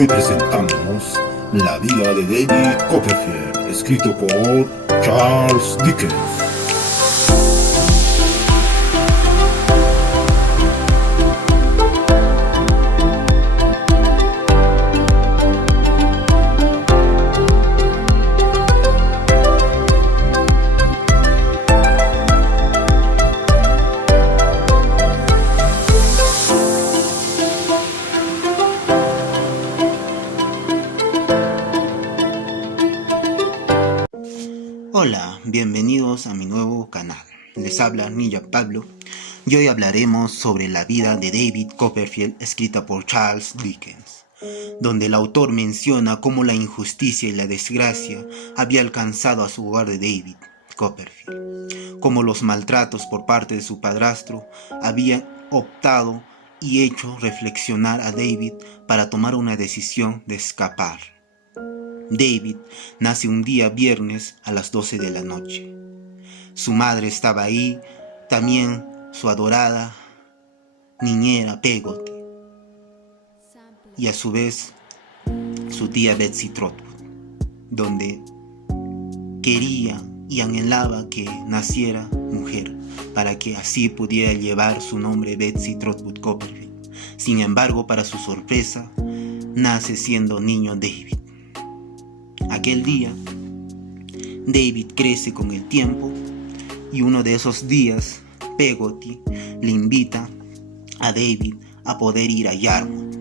Hoy presentamos La vida de David Copperfield, escrito por Charles Dickens. Hola, bienvenidos a mi nuevo canal. Les habla Ninja Pablo y hoy hablaremos sobre la vida de David Copperfield escrita por Charles Dickens, donde el autor menciona cómo la injusticia y la desgracia había alcanzado a su hogar de David Copperfield, cómo los maltratos por parte de su padrastro habían optado y hecho reflexionar a David para tomar una decisión de escapar. David nace un día viernes a las 12 de la noche. Su madre estaba ahí, también su adorada niñera Peggotty, y a su vez su tía Betsy Trotwood, donde quería y anhelaba que naciera mujer, para que así pudiera llevar su nombre Betsy Trotwood Copperfield. Sin embargo, para su sorpresa, nace siendo niño David. Aquel día, David crece con el tiempo y uno de esos días, Peggotty le invita a David a poder ir a Yarmouth,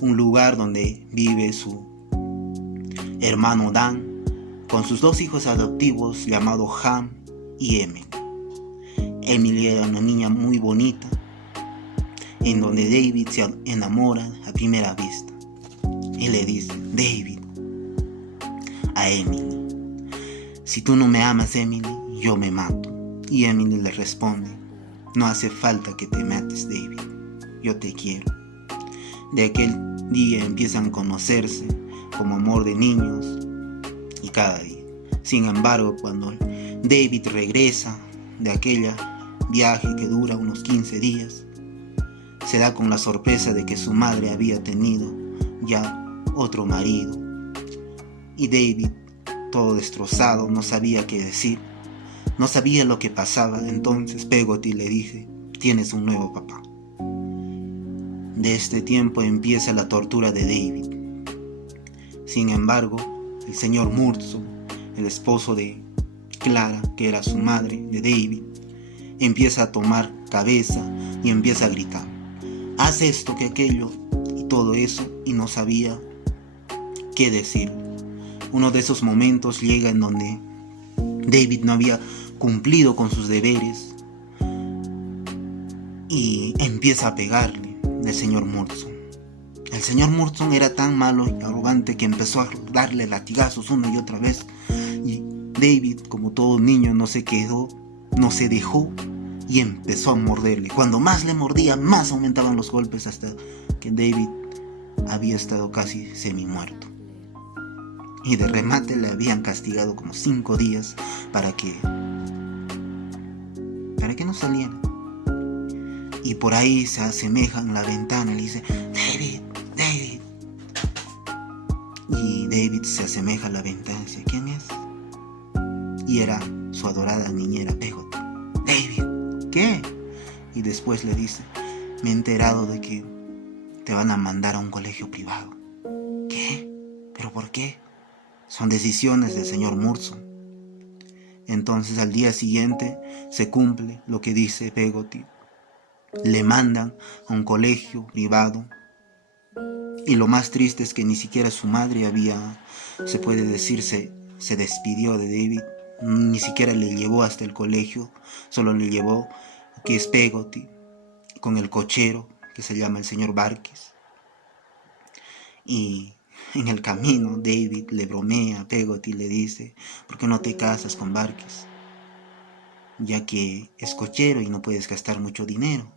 un lugar donde vive su hermano Dan con sus dos hijos adoptivos llamados Ham y Emily. Emily era una niña muy bonita, en donde David se enamora a primera vista y le dice: David, a Emily, si tú no me amas, Emily, yo me mato. Y Emily le responde: no hace falta que te mates, David, yo te quiero. De aquel día empiezan a conocerse como amor de niños y cada día. Sin embargo, cuando David regresa de aquella viaje que dura unos 15 días, se da con la sorpresa de que su madre había tenido ya otro marido. Y David, todo destrozado, no sabía qué decir, no sabía lo que pasaba. Entonces Peggotty le dice: tienes un nuevo papá. De este tiempo empieza la tortura de David. Sin embargo, el señor Murdstone, el esposo de Clara, que era su madre de David, empieza a tomar cabeza y empieza a gritar: haz esto, que aquello, y todo eso, y no sabía qué decir. Uno de esos momentos llega en donde David no había cumplido con sus deberes y empieza a pegarle al señor Murdstone. El señor Murdstone era tan malo y arrogante que empezó a darle latigazos una y otra vez, y David, como todo niño, no se dejó y empezó a morderle. Cuando más le mordía, más aumentaban los golpes, hasta que David había estado casi semi-muerto. Y de remate le habían castigado como 5 días para que no saliera. Y por ahí se asemeja en la ventana y le dice: David, David. Y David se asemeja a la ventana y dice: ¿quién es? Y era su adorada niñera Peggotty. David, ¿qué? Y después le dice: me he enterado de que te van a mandar a un colegio privado. ¿Qué? ¿Pero por qué? Son decisiones del señor Murdstone. Entonces al día siguiente se cumple lo que dice Peggotty. Le mandan a un colegio privado. Y lo más triste es que ni siquiera su madre se puede decir, se despidió de David. Ni siquiera le llevó hasta el colegio. Solo le llevó, que es Peggotty, con el cochero que se llama el señor Barkis. Y en el camino David le bromea a Peggotty y le dice: ¿por qué no te casas con Barkis? Ya que es cochero y no puedes gastar mucho dinero.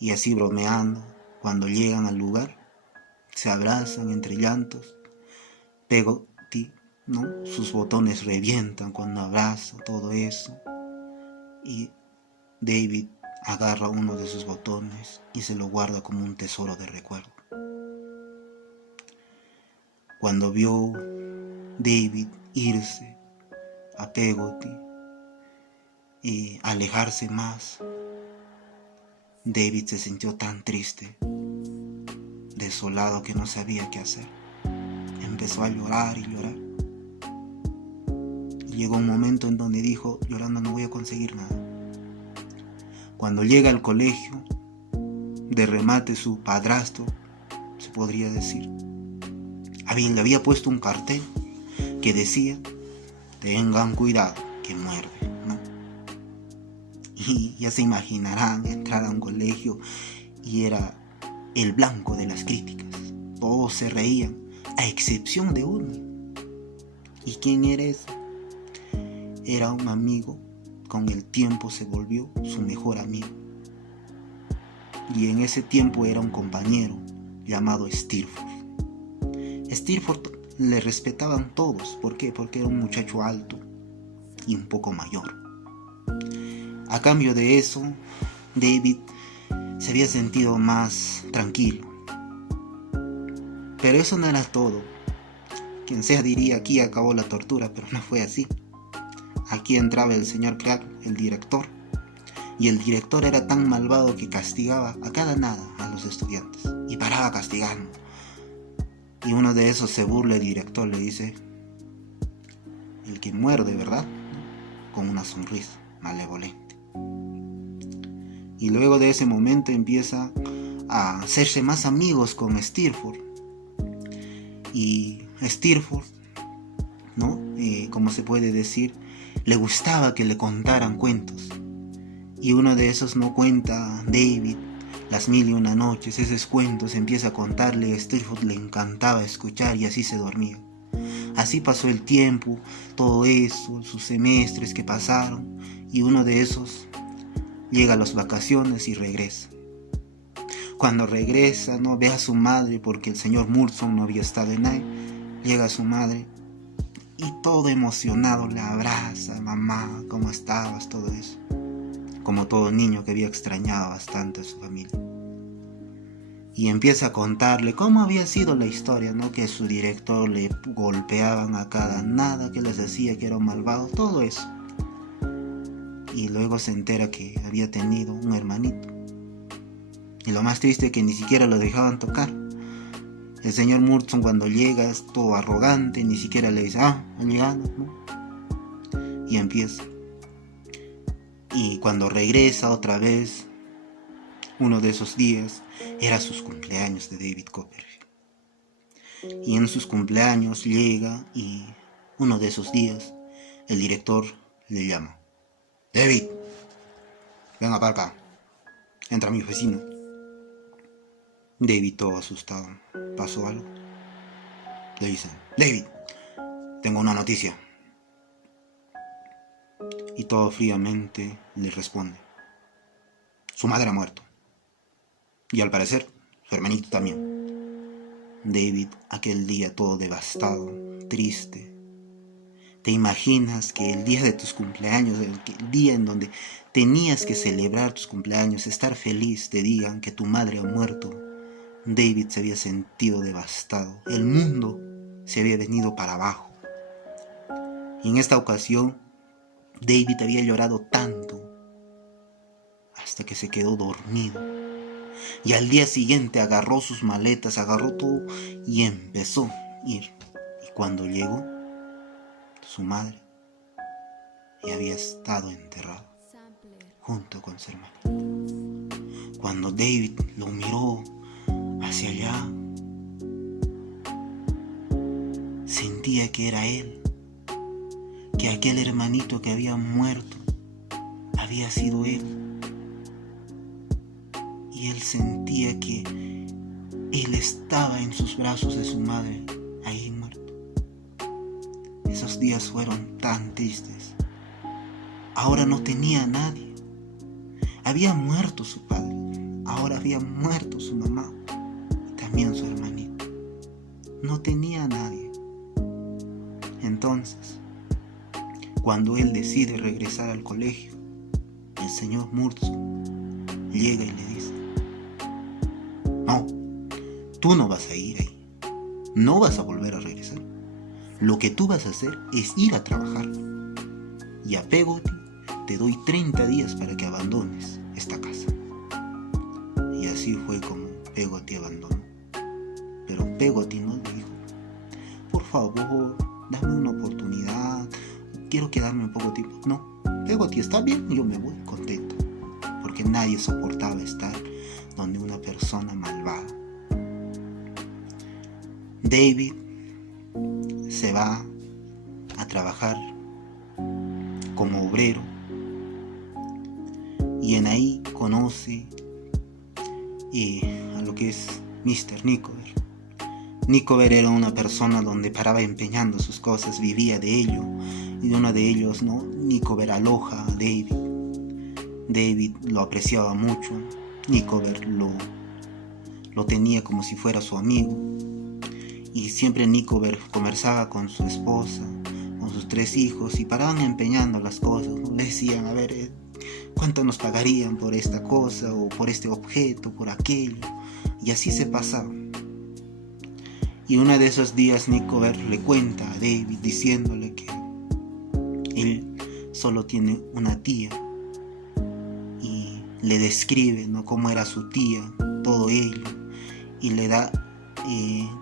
Y así bromeando, cuando llegan al lugar, se abrazan entre llantos. Peggotty, ¿no? Sus botones revientan cuando abraza, todo eso. Y David agarra uno de sus botones y se lo guarda como un tesoro de recuerdo. Cuando vio David irse a Peggotty y alejarse más, David se sintió tan triste, desolado, que no sabía qué hacer. Empezó a llorar y llorar. Y llegó un momento en donde dijo: llorando no voy a conseguir nada. Cuando llega al colegio, de remate su padrastro, se podría decir, le había puesto un cartel que decía: tengan cuidado, que muerde, ¿no? Y ya se imaginarán entrar a un colegio y era el blanco de las críticas. Todos se reían, a excepción de uno. ¿Y quién era ese? Era un amigo, con el tiempo se volvió su mejor amigo. Y en ese tiempo era un compañero llamado Steerforth. Steerforth le respetaban todos. ¿Por qué? Porque era un muchacho alto y un poco mayor. A cambio de eso, David se había sentido más tranquilo. Pero eso no era todo. Quien sea diría: aquí acabó la tortura, pero no fue así. Aquí entraba el señor Clark, el director. Y el director era tan malvado que castigaba a cada nada a los estudiantes. Y paraba castigando. Y uno de esos se burla, el director le dice: el que muerde, ¿verdad? Con una sonrisa malevolente. Y luego de ese momento empieza a hacerse más amigos con Steerforth. Y Steerforth, ¿no? Como se puede decir, le gustaba que le contaran cuentos. Y uno de esos no cuenta David las 1001 noches, esos cuentos empieza a contarle. A Steerforth le encantaba escuchar y así se dormía. Así pasó el tiempo, todo eso, sus semestres que pasaron, y uno de esos llega a las vacaciones y regresa. Cuando regresa, no ve a su madre porque el señor Murdstone no había estado en ahí. Llega a su madre y todo emocionado la abraza: mamá, ¿cómo estabas? Todo eso. Como todo niño que había extrañado bastante a su familia. Y empieza a contarle cómo había sido la historia, ¿no? Que su director le golpeaban a cada nada, que les decía que era un malvado, todo eso. Y luego se entera que había tenido un hermanito. Y lo más triste es que ni siquiera lo dejaban tocar. El señor Murdstone, cuando llega, es todo arrogante, ni siquiera le dice: han llegado, ¿no? Y empieza. Y cuando regresa otra vez, uno de esos días, era sus cumpleaños de David Copperfield. Y en sus cumpleaños llega, y uno de esos días, el director le llama: David, venga para acá, entra a mi oficina. David, todo asustado: ¿pasó algo? Le dicen: David, tengo una noticia. Y todo fríamente le responde: su madre ha muerto. Y al parecer, su hermanito también. David, aquel día todo devastado, triste. ¿Te imaginas que el día de tus cumpleaños, el día en donde tenías que celebrar tus cumpleaños, estar feliz, te digan que tu madre ha muerto? David se había sentido devastado. El mundo se había venido para abajo. Y en esta ocasión, David había llorado tanto hasta que se quedó dormido. Y al día siguiente agarró sus maletas, agarró todo y empezó a ir. Y cuando llegó, su madre ya había estado enterrada junto con su hermanito. Cuando David lo miró hacia allá, sentía que era él, que aquel hermanito que había muerto había sido él. Y él sentía que él estaba en sus brazos de su madre, ahí muerto. Esos días fueron tan tristes. Ahora no tenía a nadie. Había muerto su padre, ahora había muerto su mamá y también su hermanito. No tenía a nadie. Entonces, cuando él decide regresar al colegio, el señor Murdstone llega y le dice: no, tú no vas a ir ahí. no vas a volver a regresar. Lo que tú vas a hacer es ir a trabajar. Y a Peggotty te doy 30 días para que abandones esta casa. Y así fue como Peggotty abandonó. Pero Peggotty no le dijo: por favor, dame una oportunidad, quiero quedarme un poco de tiempo. No, Peggotty, está bien, yo me voy contento, porque nadie soportaba estar donde una persona malvada. David se va a trabajar como obrero y en ahí conoce a lo que es Mr. Nicover. Nicover era una persona donde paraba empeñando sus cosas, vivía de ello, y uno de ellos, ¿no? Nicover aloja a David. David lo apreciaba mucho. Nicover lo tenía como si fuera su amigo, y siempre Nicover conversaba con su esposa, con sus 3 hijos, y paraban empeñando las cosas, ¿no? Le decían: a ver, ¿cuánto nos pagarían por esta cosa, o por este objeto, por aquello? Y así se pasaba. Y uno de esos días Nicover le cuenta a David diciéndole que él solo tiene una tía, y le describe, ¿no?, cómo era su tía, todo ello, y le da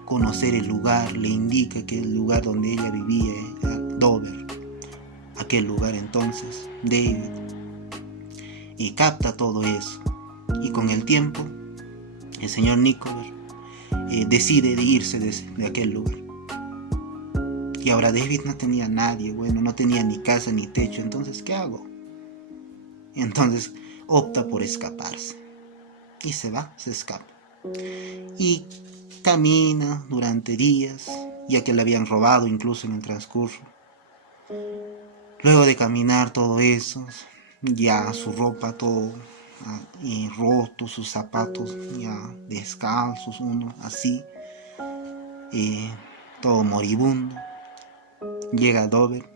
conocer el lugar, le indica que el lugar donde ella vivía era Dover, aquel lugar. Entonces David capta todo eso, y con el tiempo el señor Nicover decide de irse de aquel lugar. Y ahora David no tenía nadie, bueno, no tenía ni casa ni techo. Entonces, ¿qué hago? Entonces opta por escaparse, y se escapa, y camina durante días, ya que le habían robado incluso en el transcurso. Luego de caminar todo eso, ya su ropa todo roto, sus zapatos ya descalzos, uno así, todo moribundo, llega a Dover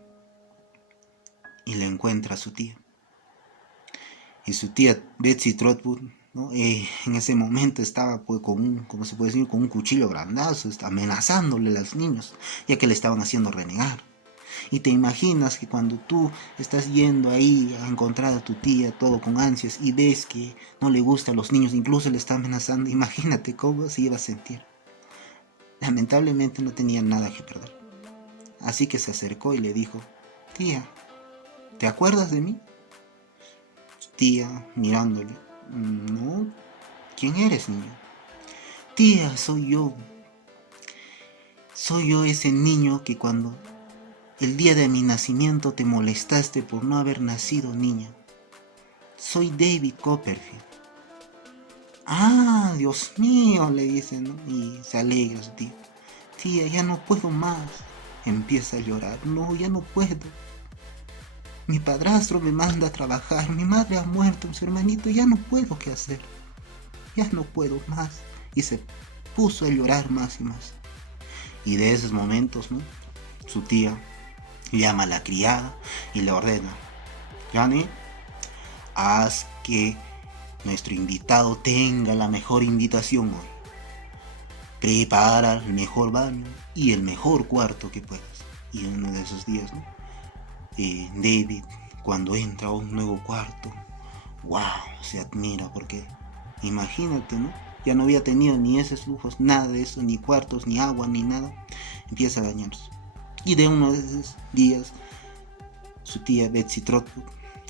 y le encuentra a su tía. Y su tía Betsy Trotwood, ¿no?, en ese momento estaba pues como se puede decir, con un cuchillo grandazo, amenazándole a los niños, ya que le estaban haciendo renegar. Y te imaginas que cuando tú estás yendo ahí a encontrar a tu tía todo con ansias y ves que no le gusta a los niños, incluso le está amenazando, imagínate cómo se iba a sentir. Lamentablemente no tenía nada que perder, así que se acercó y le dijo: tía, ¿te acuerdas de mí? Tía, mirándole: no, ¿quién eres, niño? Tía, soy yo ese niño que cuando el día de mi nacimiento te molestaste por no haber nacido, niña. Soy David Copperfield. Ah, Dios mío, le dice, ¿no? Y se alegra su tío. Tía, ya no puedo más. Empieza a llorar. No, ya no puedo. Mi padrastro me manda a trabajar. Mi madre ha muerto, su hermanito. Ya no puedo qué hacer. Ya no puedo más. Y se puso a llorar más y más. Y de esos momentos, ¿no?, su tía llama a la criada y le ordena: Johnny, haz que nuestro invitado tenga la mejor invitación hoy. Prepara el mejor baño y el mejor cuarto que puedas. Y uno de esos días, ¿no?, David, cuando entra a un nuevo cuarto, wow, se admira, porque imagínate, ¿no?, ya no había tenido ni esos lujos, nada de eso, ni cuartos, ni agua, ni nada. Empieza a dañarse. Y de uno de esos días, su tía Betsy Trotwood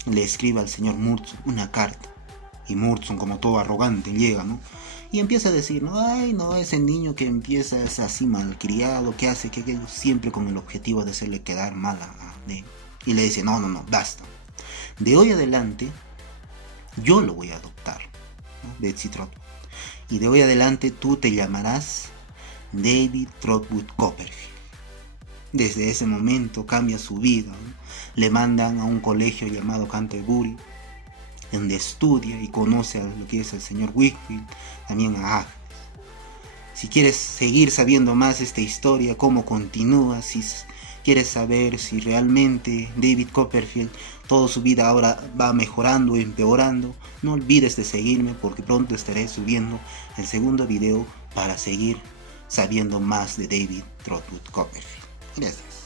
le escribe al señor Murdstone una carta. Y Murdstone, como todo arrogante, llega, ¿no?, y empieza a decir: no, ay, no, ese niño que empieza es así malcriado, que hace que aquello, siempre con el objetivo de hacerle quedar mal a David. Y le dice: no, basta. De hoy adelante, yo lo voy a adoptar, ¿no?, Betsy Trotwood. Y de hoy adelante tú te llamarás David Trotwood Copperfield. Desde ese momento cambia su vida, ¿no? Le mandan a un colegio llamado Canterbury, donde estudia y conoce a lo que es el señor Wickfield, también a Agnes. Si quieres seguir sabiendo más esta historia, cómo continúa, si quieres saber si realmente David Copperfield toda su vida ahora va mejorando o empeorando, no olvides de seguirme, porque pronto estaré subiendo el segundo video para seguir sabiendo más de David Trotwood Copperfield. Gracias.